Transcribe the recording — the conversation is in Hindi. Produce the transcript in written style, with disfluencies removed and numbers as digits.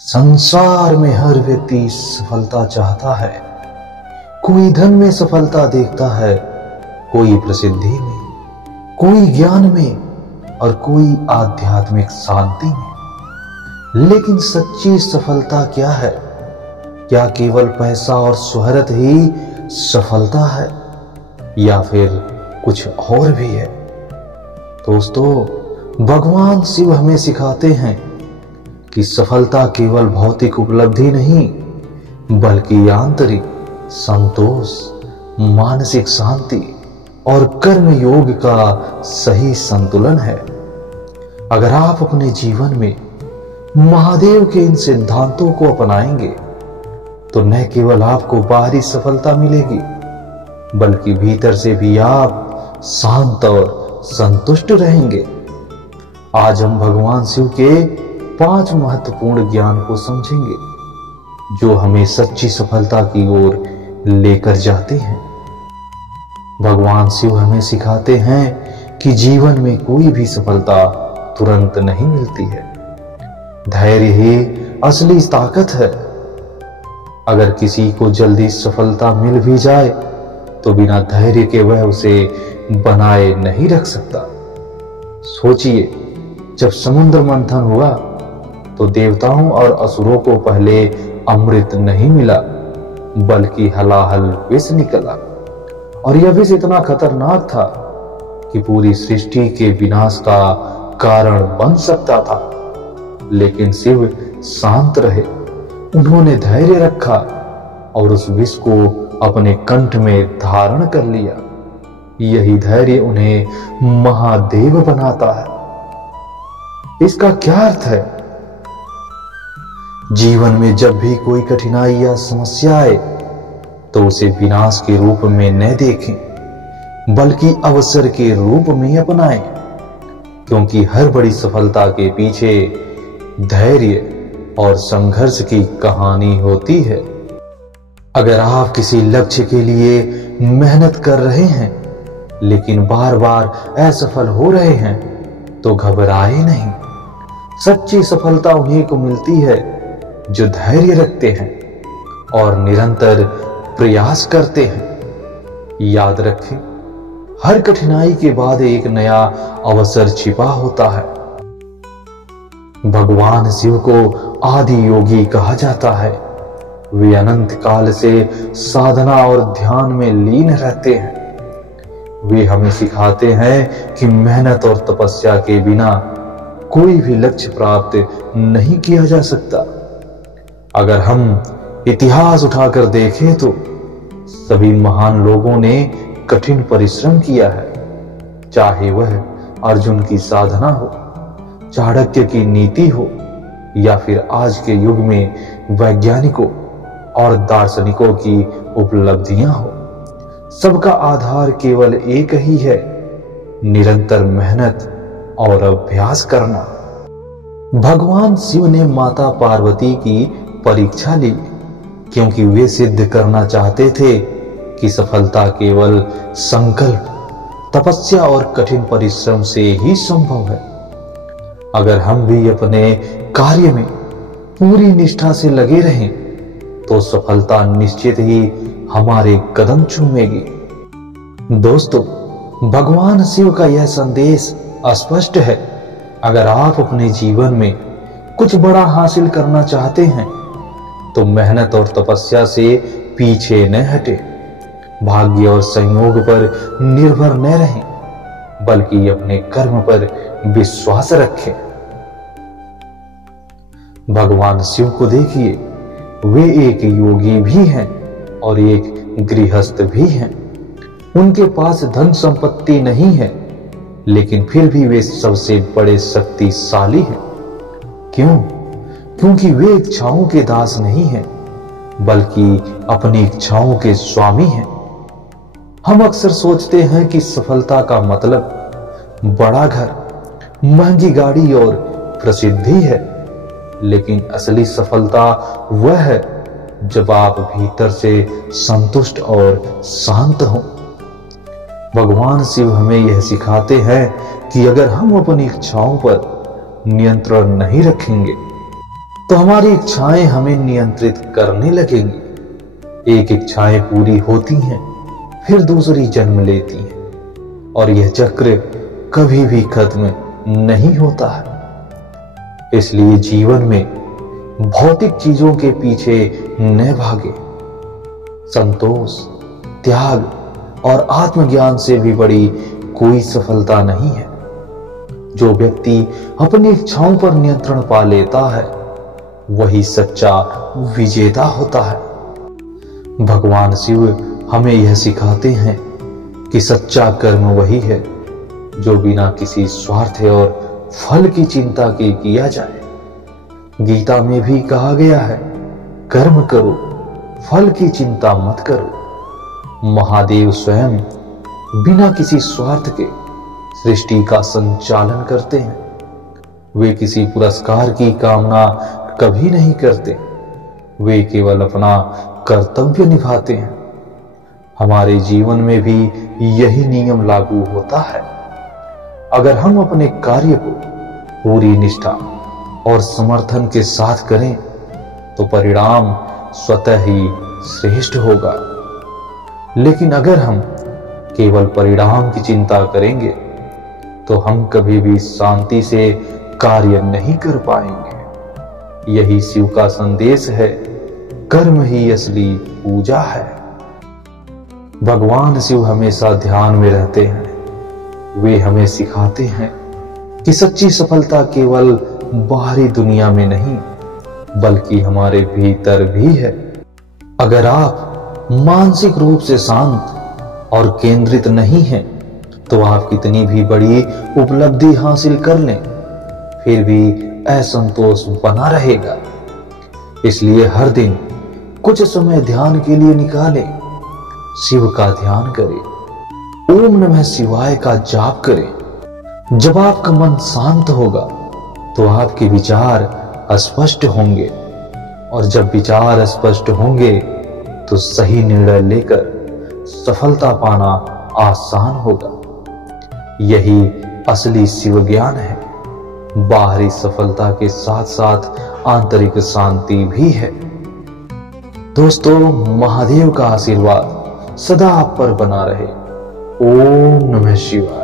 संसार में हर व्यक्ति सफलता चाहता है। कोई धन में सफलता देखता है, कोई प्रसिद्धि में, कोई ज्ञान में और कोई आध्यात्मिक शांति में। लेकिन सच्ची सफलता क्या है? क्या केवल पैसा और शोहरत ही सफलता है या फिर कुछ और भी है? दोस्तों, भगवान शिव हमें सिखाते हैं कि सफलता केवल भौतिक उपलब्धि नहीं, बल्कि आंतरिक संतोष, मानसिक शांति और कर्म योग का सही संतुलन है। अगर आप अपने जीवन में महादेव के इन सिद्धांतों को अपनाएंगे तो न केवल आपको बाहरी सफलता मिलेगी, बल्कि भीतर से भी आप शांत और संतुष्ट रहेंगे। आज हम भगवान शिव के 5 महत्वपूर्ण ज्ञान को समझेंगे जो हमें सच्ची सफलता की ओर लेकर जाते हैं। भगवान शिव हमें सिखाते हैं कि जीवन में कोई भी सफलता तुरंत नहीं मिलती है। धैर्य ही असली ताकत है। अगर किसी को जल्दी सफलता मिल भी जाए तो बिना धैर्य के वह उसे बनाए नहीं रख सकता। सोचिए, जब समुद्र मंथन हुआ तो देवताओं और असुरों को पहले अमृत नहीं मिला, बल्कि हलाहल विष निकला। और यह विष इतना खतरनाक था कि पूरी सृष्टि के विनाश का कारण बन सकता था। लेकिन शिव शांत रहे, उन्होंने धैर्य रखा और उस विष को अपने कंठ में धारण कर लिया। यही धैर्य उन्हें महादेव बनाता है। इसका क्या अर्थ है? जीवन में जब भी कोई कठिनाई या समस्या आए तो उसे विनाश के रूप में न देखें, बल्कि अवसर के रूप में अपनाएं, क्योंकि हर बड़ी सफलता के पीछे धैर्य और संघर्ष की कहानी होती है। अगर आप किसी लक्ष्य के लिए मेहनत कर रहे हैं लेकिन बार बार असफल हो रहे हैं तो घबराए नहीं। सच्ची सफलता उन्हीं को मिलती है जो धैर्य रखते हैं और निरंतर प्रयास करते हैं। याद रखें, हर कठिनाई के बाद एक नया अवसर छिपा होता है। भगवान शिव को आदि योगी कहा जाता है। वे अनंत काल से साधना और ध्यान में लीन रहते हैं। वे हमें सिखाते हैं कि मेहनत और तपस्या के बिना कोई भी लक्ष्य प्राप्त नहीं किया जा सकता। अगर हम इतिहास उठाकर देखें तो सभी महान लोगों ने कठिन परिश्रम किया है। चाहे वह अर्जुन की साधना हो, चाणक्य की नीति हो या फिर आज के युग में वैज्ञानिकों और दार्शनिकों की उपलब्धियां हो, सबका आधार केवल एक ही है, निरंतर मेहनत और अभ्यास करना। भगवान शिव ने माता पार्वती की परीक्षा ली क्योंकि वे सिद्ध करना चाहते थे कि सफलता केवल संकल्प, तपस्या और कठिन परिश्रम से ही संभव है। अगर हम भी अपने कार्य में पूरी निष्ठा से लगे रहें तो सफलता निश्चित ही हमारे कदम चूमेगी। दोस्तों, भगवान शिव का यह संदेश स्पष्ट है। अगर आप अपने जीवन में कुछ बड़ा हासिल करना चाहते हैं तो मेहनत और तपस्या से पीछे न हटे। भाग्य और संयोग पर निर्भर न रहें, बल्कि अपने कर्म पर विश्वास रखें। भगवान शिव को देखिए, वे एक योगी भी हैं और एक गृहस्थ भी हैं। उनके पास धन संपत्ति नहीं है, लेकिन फिर भी वे सबसे बड़े शक्तिशाली हैं। क्यों? क्योंकि वे इच्छाओं के दास नहीं हैं, बल्कि अपनी इच्छाओं के स्वामी हैं। हम अक्सर सोचते हैं कि सफलता का मतलब बड़ा घर, महंगी गाड़ी और प्रसिद्धि है, लेकिन असली सफलता वह है जब आप भीतर से संतुष्ट और शांत हो। भगवान शिव हमें यह सिखाते हैं कि अगर हम अपनी इच्छाओं पर नियंत्रण नहीं रखेंगे तो हमारी इच्छाएं हमें नियंत्रित करने लगेंगी। एक इच्छाएं पूरी होती हैं, फिर दूसरी जन्म लेती हैं, और यह चक्र कभी भी खत्म नहीं होता है। इसलिए जीवन में भौतिक चीजों के पीछे न भागे। संतोष, त्याग और आत्मज्ञान से भी बड़ी कोई सफलता नहीं है। जो व्यक्ति अपनी इच्छाओं पर नियंत्रण पा लेता है, वही सच्चा विजेता होता है। भगवान शिव हमें यह सिखाते हैं कि सच्चा कर्म वही है जो बिना किसी स्वार्थ और फल की चिंता के किया जाए। गीता में भी कहा गया है, कर्म करो, फल की चिंता मत करो। महादेव स्वयं बिना किसी स्वार्थ के सृष्टि का संचालन करते हैं। वे किसी पुरस्कार की कामना कभी नहीं करते, वे केवल अपना कर्तव्य निभाते हैं। हमारे जीवन में भी यही नियम लागू होता है। अगर हम अपने कार्य को पूरी निष्ठा और समर्थन के साथ करें तो परिणाम स्वतः ही श्रेष्ठ होगा। लेकिन अगर हम केवल परिणाम की चिंता करेंगे तो हम कभी भी शांति से कार्य नहीं कर पाएंगे। यही शिव का संदेश है, कर्म ही असली पूजा है। भगवान शिव हमेशा ध्यान में रहते हैं। वे हमें सिखाते हैं कि सच्ची सफलता केवल बाहरी दुनिया में नहीं, बल्कि हमारे भीतर भी है। अगर आप मानसिक रूप से शांत और केंद्रित नहीं हैं, तो आप कितनी भी बड़ी उपलब्धि हासिल कर लें, फिर भी असंतोष बना रहेगा। इसलिए हर दिन कुछ समय ध्यान के लिए निकालें, शिव का ध्यान करें, ओम नमः शिवाय का जाप करें। जब आपका मन शांत होगा तो आपके विचार स्पष्ट होंगे, और जब विचार स्पष्ट होंगे तो सही निर्णय लेकर सफलता पाना आसान होगा। यही असली शिव ज्ञान है। बाहरी सफलता के साथ साथ आंतरिक शांति भी है। दोस्तों, महादेव का आशीर्वाद सदा आप पर बना रहे। ओम नमः शिवाय।